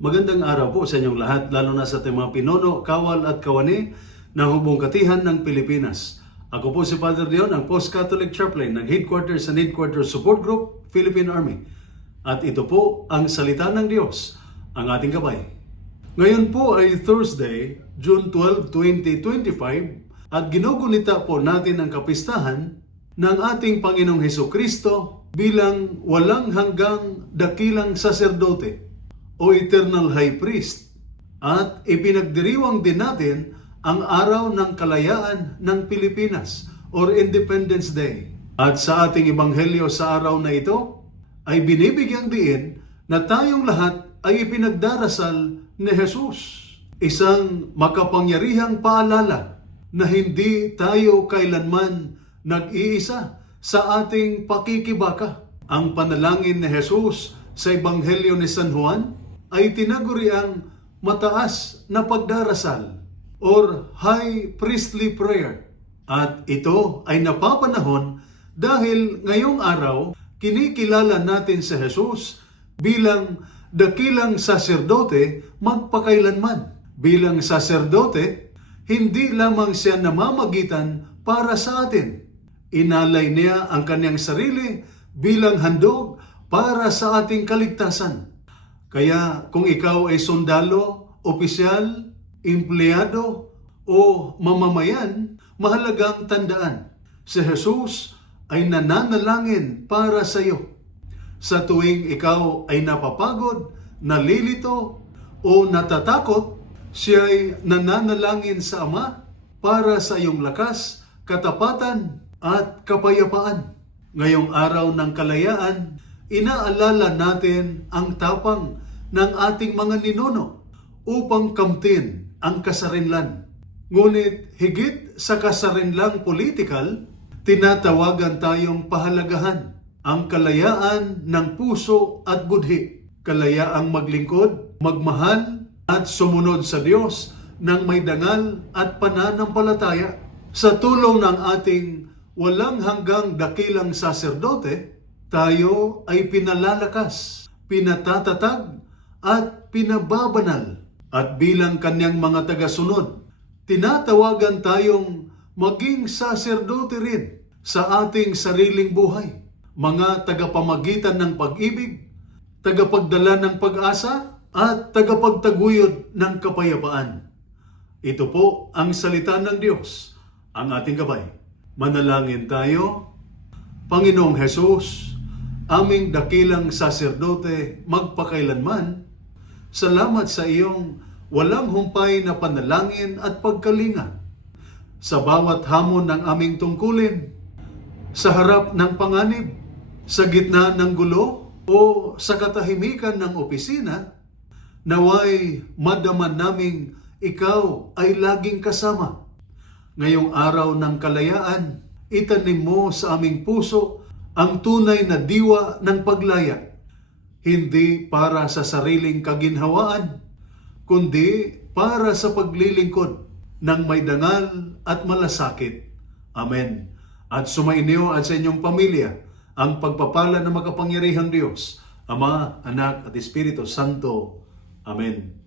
Magandang araw po sa inyong lahat, lalo na sa ating mga pinuno, kawal at kawani ng Hukbong Katihan ng Pilipinas. Ako po si Father Leon, ang Post-Catholic Chaplain ng Headquarters and Headquarters Support Group, Philippine Army. At ito po ang Salita ng Diyos, ang ating gabay. Ngayon po ay Thursday, June 12, 2025 at ginugunita po natin ang kapistahan ng ating Panginoong Hesukristo bilang walang hanggang dakilang saserdote o Eternal High Priest. At ipinagdiriwang din natin ang Araw ng Kalayaan ng Pilipinas or Independence Day. At sa ating Ebanghelyo sa araw na ito ay binibigyang diin na tayong lahat ay ipinagdarasal ni Jesus. Isang makapangyarihang paalala na hindi tayo kailanman nag-iisa sa ating pakikibaka. Ang panalangin ni Jesus sa Ebanghelyo ni San Juan ay tinaguriang mataas na pagdarasal or high priestly prayer. At ito ay napapanahon dahil ngayong araw kinikilala natin si Jesus bilang dakilang saserdote magpakailanman. Bilang saserdote, hindi lamang siya namamagitan para sa atin. Inalay niya ang kanyang sarili bilang handog para sa ating kaligtasan. Kaya kung ikaw ay sundalo, opisyal, empleyado o mamamayan, mahalagang tandaan, si Jesus ay nananalangin para sa iyo. Sa tuwing ikaw ay napapagod, nalilito o natatakot, siya ay nananalangin sa Ama para sa iyong lakas, katapatan at kapayapaan. Ngayong araw ng kalayaan, inaalala natin ang tapang ng ating mga ninuno upang kamtin ang kasarinlan. Ngunit higit sa kasarinlang politikal, tinatawagan tayong pahalagahan ang kalayaan ng puso at budhi. Kalayaang maglingkod, magmahal at sumunod sa Diyos ng may dangal at pananampalataya. Sa tulong ng ating walang hanggang dakilang saserdote, tayo ay pinalalakas, pinatatatag at pinababanal. At bilang kanyang mga tagasunod, tinatawagan tayong maging saserdote rin sa ating sariling buhay. Mga tagapamagitan ng pag-ibig, tagapagdala ng pag-asa at tagapagtaguyod ng kapayapaan. Ito po ang salita ng Diyos, ang ating gabay. Manalangin tayo. Panginoong Hesus, aming dakilang saserdote magpakailanman, salamat sa iyong walang humpay na panalangin at pagkalinga sa bawat hamon ng aming tungkulin, sa harap ng panganib, sa gitna ng gulo o sa katahimikan ng opisina. Naway madaman naming ikaw ay laging kasama. Ngayong araw ng kalayaan, itanim mo sa aming puso ang tunay na diwa ng paglaya, hindi para sa sariling kaginhawaan, kundi para sa paglilingkod ng may dangal at malasakit. Amen. At sumainyo at sa inyong pamilya ang pagpapala ng makapangyarihang Diyos, Ama, Anak at Espiritu Santo. Amen.